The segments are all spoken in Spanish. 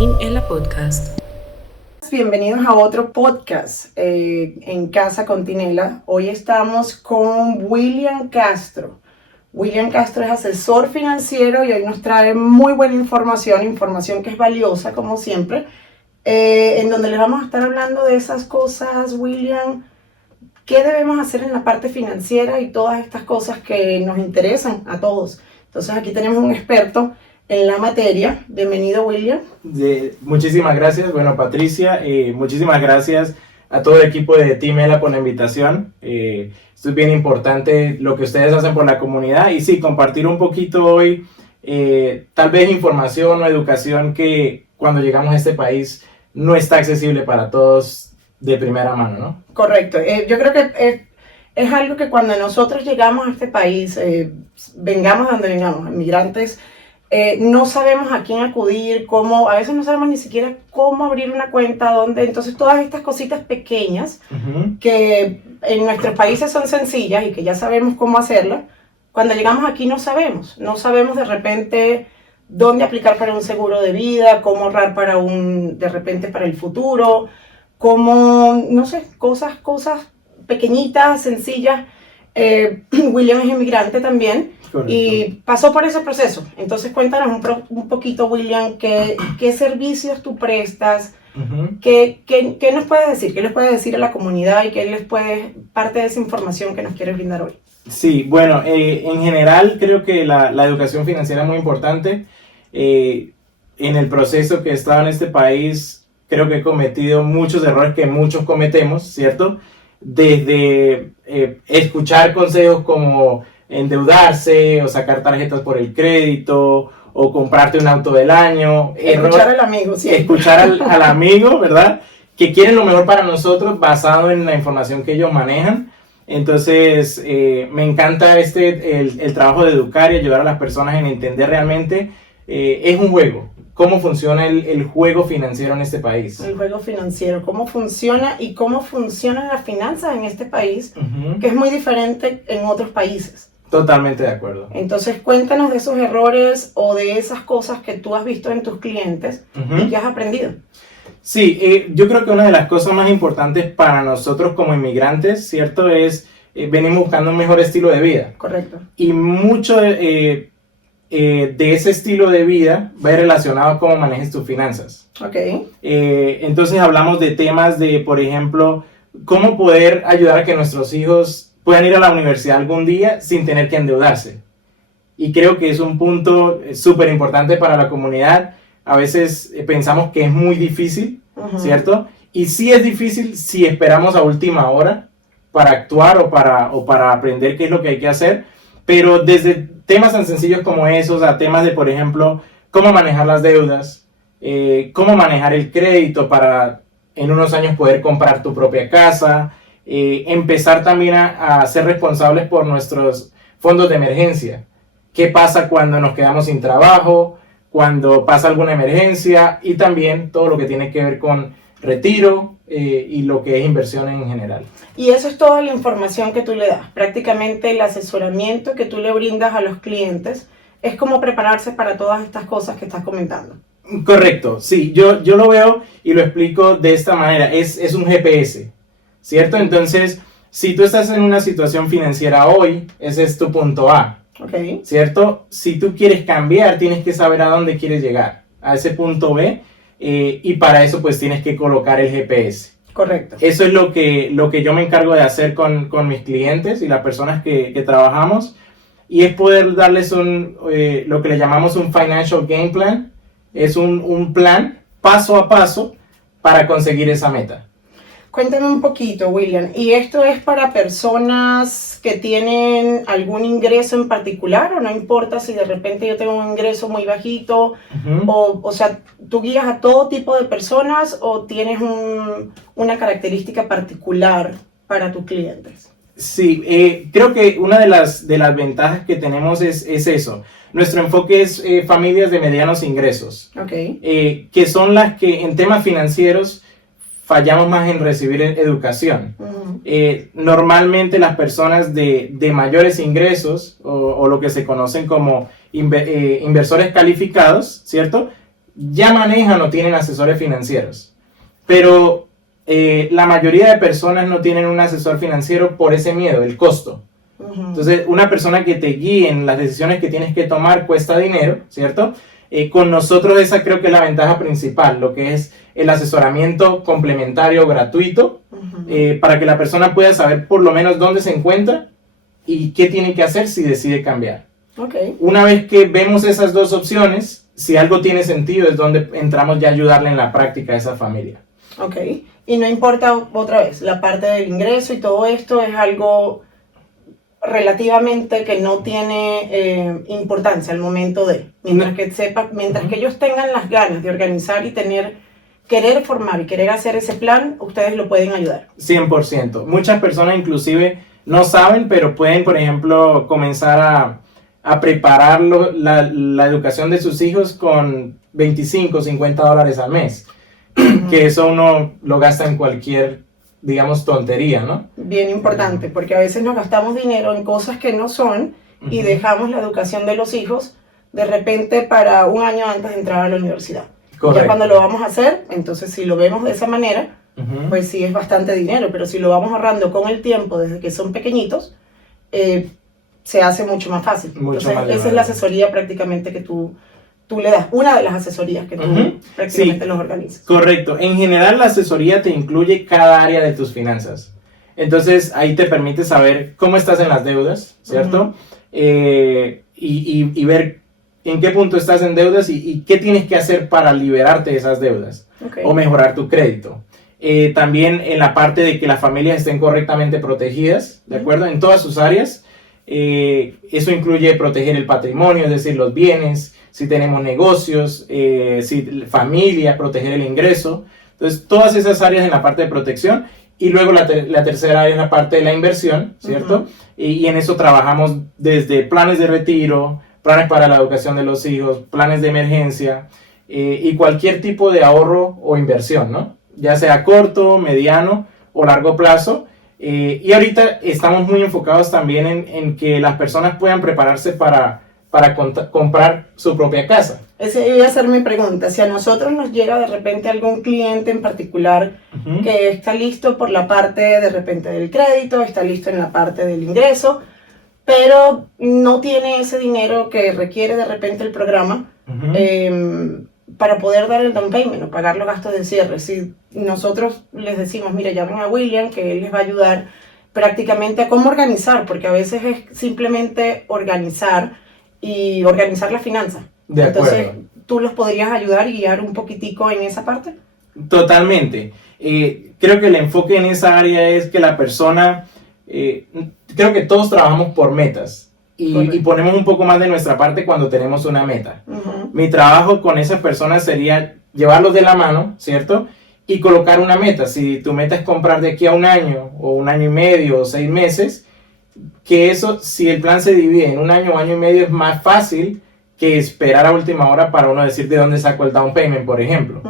Team Ela Podcast. Bienvenidos a otro podcast en Casa con Tinela. Hoy estamos con William Castro. William Castro es asesor financiero y hoy nos trae muy buena información que es valiosa como siempre, en donde les vamos a estar hablando de esas cosas, William, qué debemos hacer en la parte financiera y todas estas cosas que nos interesan a todos. Entonces aquí tenemos un experto en la materia. Bienvenido, William. Muchísimas gracias. Bueno, Patricia, muchísimas gracias a todo el equipo de Team Ela por la invitación. Esto es bien importante lo que ustedes hacen por la comunidad y sí, compartir un poquito hoy, tal vez información o educación que cuando llegamos a este país no está accesible para todos de primera mano, ¿no? Correcto. Yo creo que es algo que cuando nosotros llegamos a este país, vengamos de donde vengamos, inmigrantes, no sabemos a quién acudir, a veces no sabemos ni siquiera cómo abrir una cuenta, dónde. Entonces todas estas cositas pequeñas que en nuestros países son sencillas y que ya sabemos cómo hacerlas, cuando llegamos aquí no sabemos de repente dónde aplicar para un seguro de vida, cómo ahorrar de repente para el futuro, cómo, no sé, cosas pequeñitas, sencillas. William es inmigrante también. Correcto. Y pasó por ese proceso. Entonces cuéntanos un poquito, William, qué servicios tú prestas, qué nos puedes decir, qué les puedes decir a la comunidad y parte de esa información que nos quieres brindar hoy. Sí, bueno, en general creo que la educación financiera es muy importante. En el proceso que he estado en este país, creo que he cometido muchos errores que muchos cometemos, ¿cierto? Desde escuchar consejos como endeudarse o sacar tarjetas por el crédito o comprarte un auto del año. Escuchar al amigo, sí. Escuchar al amigo, ¿verdad? Que quieren lo mejor para nosotros basado en la información que ellos manejan. Entonces, me encanta el trabajo de educar y ayudar a las personas en entender realmente. Es un juego. ¿Cómo funciona el juego financiero en este país? El juego financiero, cómo funciona y cómo funcionan las finanzas en este país, que es muy diferente en otros países. Totalmente de acuerdo. Entonces, cuéntanos de esos errores o de esas cosas que tú has visto en tus clientes y que has aprendido. Sí, yo creo que una de las cosas más importantes para nosotros como inmigrantes, ¿cierto? Es venimos buscando un mejor estilo de vida. Correcto. Y mucho de ese estilo de vida va relacionado a cómo manejes tus finanzas. Ok. Entonces hablamos de temas de, por ejemplo, cómo poder ayudar a que nuestros hijos puedan ir a la universidad algún día sin tener que endeudarse. Y creo que es un punto súper importante para la comunidad. A veces pensamos que es muy difícil, ¿cierto? Y sí es difícil si esperamos a última hora para actuar o para aprender qué es lo que hay que hacer. Pero desde temas tan sencillos como esos a temas de, por ejemplo, cómo manejar las deudas, cómo manejar el crédito para en unos años poder comprar tu propia casa, empezar también a ser responsables por nuestros fondos de emergencia. ¿Qué pasa cuando nos quedamos sin trabajo? Cuando pasa alguna emergencia y también todo lo que tiene que ver con retiro y lo que es inversión en general. Y eso es toda la información que tú le das. Prácticamente el asesoramiento que tú le brindas a los clientes es como prepararse para todas estas cosas que estás comentando. Correcto, sí, yo lo veo y lo explico de esta manera. Es un GPS, ¿cierto? Entonces, si tú estás en una situación financiera hoy, ese es tu punto A. Okay. ¿Cierto? Si tú quieres cambiar, tienes que saber a dónde quieres llegar, a ese punto B, y para eso pues tienes que colocar el GPS. Correcto. Eso es lo que yo me encargo de hacer con mis clientes y las personas que trabajamos, y es poder darles lo que le llamamos un Financial Game Plan. Es un plan paso a paso para conseguir esa meta. Cuéntame un poquito, William, ¿y esto es para personas que tienen algún ingreso en particular o no importa si de repente yo tengo un ingreso muy bajito? O sea, ¿tú guías a todo tipo de personas o tienes una característica particular para tus clientes? Sí, creo que una de las ventajas que tenemos es eso. Nuestro enfoque es familias de medianos ingresos, que son las que en temas financieros fallamos más en recibir educación. Normalmente las personas de mayores ingresos o lo que se conocen como inversores calificados, ¿cierto? ya manejan o tienen asesores financieros. Pero la mayoría de personas no tienen un asesor financiero por ese miedo, el costo. Entonces, una persona que te guíe en las decisiones que tienes que tomar cuesta dinero, ¿cierto? Con nosotros esa creo que es la ventaja principal, lo que es el asesoramiento complementario gratuito, para que la persona pueda saber por lo menos dónde se encuentra y qué tiene que hacer si decide cambiar. Okay. Una vez que vemos esas dos opciones, si algo tiene sentido, es donde entramos ya a ayudarle en la práctica a esa familia. Ok, y no importa otra vez, la parte del ingreso y todo esto es algo relativamente que no tiene importancia al momento de, mientras que sepa, mientras que ellos tengan las ganas de organizar y querer formar y querer hacer ese plan, ustedes lo pueden ayudar. 100%. Muchas personas inclusive no saben, pero pueden, por ejemplo, comenzar a preparar la educación de sus hijos con 25, 50 dólares al mes. Que eso uno lo gasta en cualquier, digamos, tontería, ¿no? Bien importante, porque a veces nos gastamos dinero en cosas que no son y dejamos la educación de los hijos de repente para un año antes de entrar a la universidad. Correcto. Ya cuando lo vamos a hacer, entonces si lo vemos de esa manera, pues sí es bastante dinero, pero si lo vamos ahorrando con el tiempo desde que son pequeñitos, se hace mucho más fácil. Entonces esa es la asesoría prácticamente que tú le das, una de las asesorías que tú prácticamente los organizas. Correcto. En general la asesoría te incluye cada área de tus finanzas. Entonces ahí te permite saber cómo estás en las deudas, ¿cierto? Y ver en qué punto estás en deudas y qué tienes que hacer para liberarte de esas deudas o mejorar tu crédito. También en la parte de que las familias estén correctamente protegidas, ¿de acuerdo? En todas sus áreas. Eso incluye proteger el patrimonio, es decir, los bienes, si tenemos negocios, si familia, proteger el ingreso. Entonces, todas esas áreas en la parte de protección. Y luego la tercera área es la parte de la inversión, ¿cierto? Y en eso trabajamos desde planes de retiro, planes para la educación de los hijos, planes de emergencia y cualquier tipo de ahorro o inversión, ¿no? Ya sea corto, mediano o largo plazo. Y ahorita estamos muy enfocados también en que las personas puedan prepararse para comprar su propia casa. Esa iba a ser mi pregunta. Si a nosotros nos llega de repente algún cliente en particular que está listo por la parte de repente del crédito, está listo en la parte del ingreso, pero no tiene ese dinero que requiere de repente el programa para poder dar el down payment o pagar los gastos de cierre. Si nosotros les decimos, mira, llamen a William, que él les va a ayudar prácticamente a cómo organizar, porque a veces es simplemente organizar y organizar las finanzas. De acuerdo. Entonces, ¿tú los podrías ayudar y guiar un poquitico en esa parte? Totalmente. Creo que el enfoque en esa área es que la persona, creo que todos trabajamos por metas y ponemos un poco más de nuestra parte cuando tenemos una meta. Mi trabajo con esas personas sería llevarlos de la mano, ¿cierto? Y colocar una meta. Si tu meta es comprar de aquí a un año o un año y medio o 6 meses, que eso, si el plan se divide en un año o año y medio, es más fácil que esperar a última hora para uno decir de dónde saco el down payment, por ejemplo.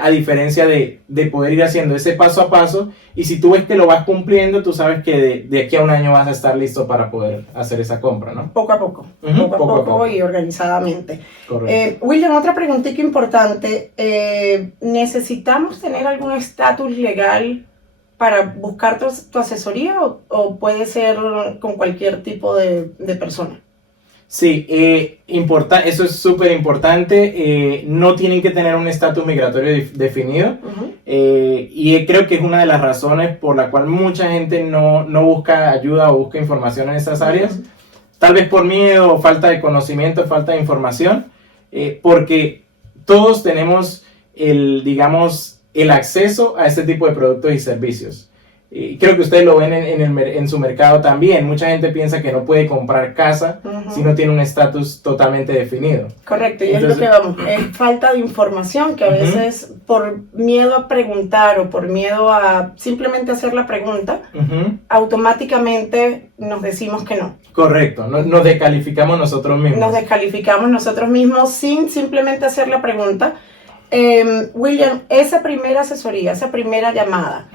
A diferencia de poder ir haciendo ese paso a paso, y si tú ves que lo vas cumpliendo, tú sabes que de aquí a un año vas a estar listo para poder hacer esa compra, ¿no? Poco a poco, poco a poco y organizadamente. Correcto. William, otra preguntita importante. ¿Necesitamos tener algún estatus legal para buscar tu asesoría o puede ser con cualquier tipo de persona? Sí, eso es súper importante. No tienen que tener un estatus migratorio definido. Y creo que es una de las razones por la cual mucha gente no busca ayuda o busca información en estas áreas. Tal vez por miedo, falta de conocimiento, falta de información. Porque todos tenemos el acceso a este tipo de productos y servicios. Creo que ustedes lo ven en su mercado también. Mucha gente piensa que no puede comprar casa si no tiene un estatus totalmente definido. Correcto, y entonces, es lo que vamos, es falta de información que a veces por miedo a preguntar o por miedo a simplemente hacer la pregunta, automáticamente nos decimos que no. Correcto, nos descalificamos nosotros mismos. Nos descalificamos nosotros mismos sin simplemente hacer la pregunta. William, esa primera asesoría, esa primera llamada,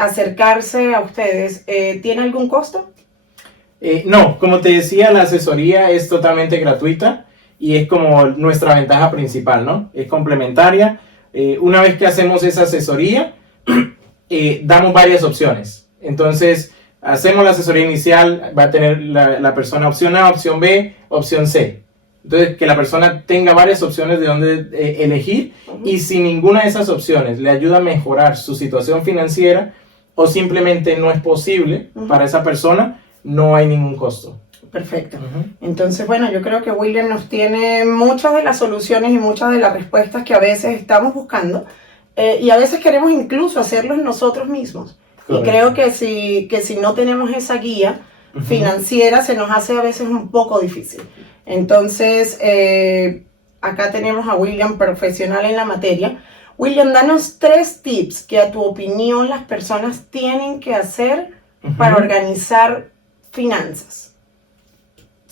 acercarse a ustedes, ¿tiene algún costo? No, como te decía, la asesoría es totalmente gratuita y es como nuestra ventaja principal, ¿no? Es complementaria. Una vez que hacemos esa asesoría, damos varias opciones. Entonces, hacemos la asesoría inicial, va a tener la persona opción A, opción B, opción C. Entonces, que la persona tenga varias opciones de dónde elegir, y si ninguna de esas opciones le ayuda a mejorar su situación financiera o simplemente no es posible para esa persona, no hay ningún costo. Perfecto. Entonces, bueno, yo creo que William nos tiene muchas de las soluciones y muchas de las respuestas que a veces estamos buscando, y a veces queremos incluso hacerlos nosotros mismos. Correcto. Y creo que si no tenemos esa guía financiera, se nos hace a veces un poco difícil. Entonces, acá tenemos a William, profesional en la materia. William, danos 3 tips que a tu opinión las personas tienen que hacer para organizar finanzas.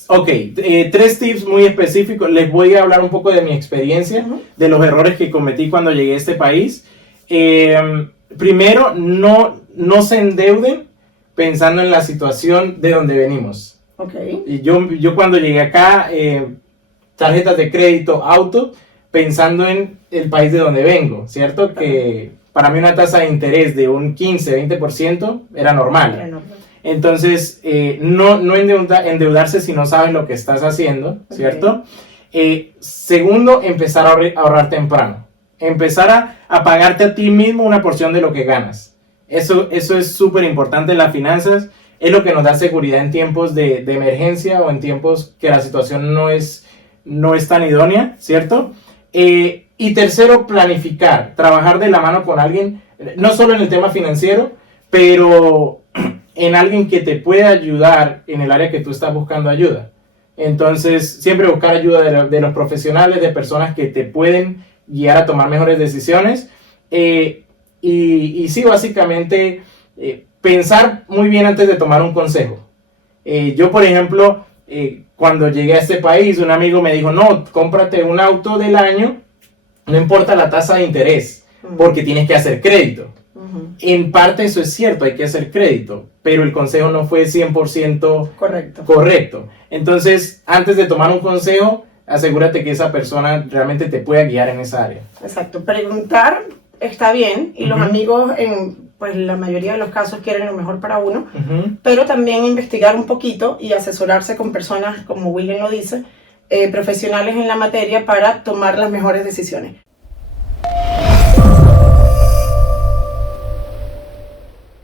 Ok, 3 tips muy específicos. Les voy a hablar un poco de mi experiencia, de los errores que cometí cuando llegué a este país. Primero, no se endeuden pensando en la situación de donde venimos. Okay. Y yo cuando llegué acá, tarjetas de crédito, auto, pensando en el país de donde vengo, ¿cierto? Okay. Que para mí una tasa de interés de un 15-20% era normal. Entonces, no endeudarse si no sabes lo que estás haciendo, ¿cierto? Okay. Segundo, empezar a ahorrar temprano. Empezar a pagarte a ti mismo una porción de lo que ganas. Eso es súper importante en las finanzas. Es lo que nos da seguridad en tiempos de emergencia o en tiempos que la situación no es tan idónea, ¿cierto? Y tercero, planificar, trabajar de la mano con alguien, no solo en el tema financiero, pero en alguien que te pueda ayudar en el área que tú estás buscando ayuda. Entonces, siempre buscar ayuda de los profesionales, de personas que te pueden guiar a tomar mejores decisiones. Y sí, básicamente, pensar muy bien antes de tomar un consejo. Yo, por ejemplo, cuando llegué a este país, un amigo me dijo, no, cómprate un auto del año, no importa la tasa de interés, porque tienes que hacer crédito. En parte eso es cierto, hay que hacer crédito, pero el consejo no fue 100% correcto. Entonces, antes de tomar un consejo, asegúrate que esa persona realmente te pueda guiar en esa área. Exacto, preguntar está bien, y los amigos pues la mayoría de los casos quieren lo mejor para uno, pero también investigar un poquito y asesorarse con personas, como William lo dice, profesionales en la materia para tomar las mejores decisiones.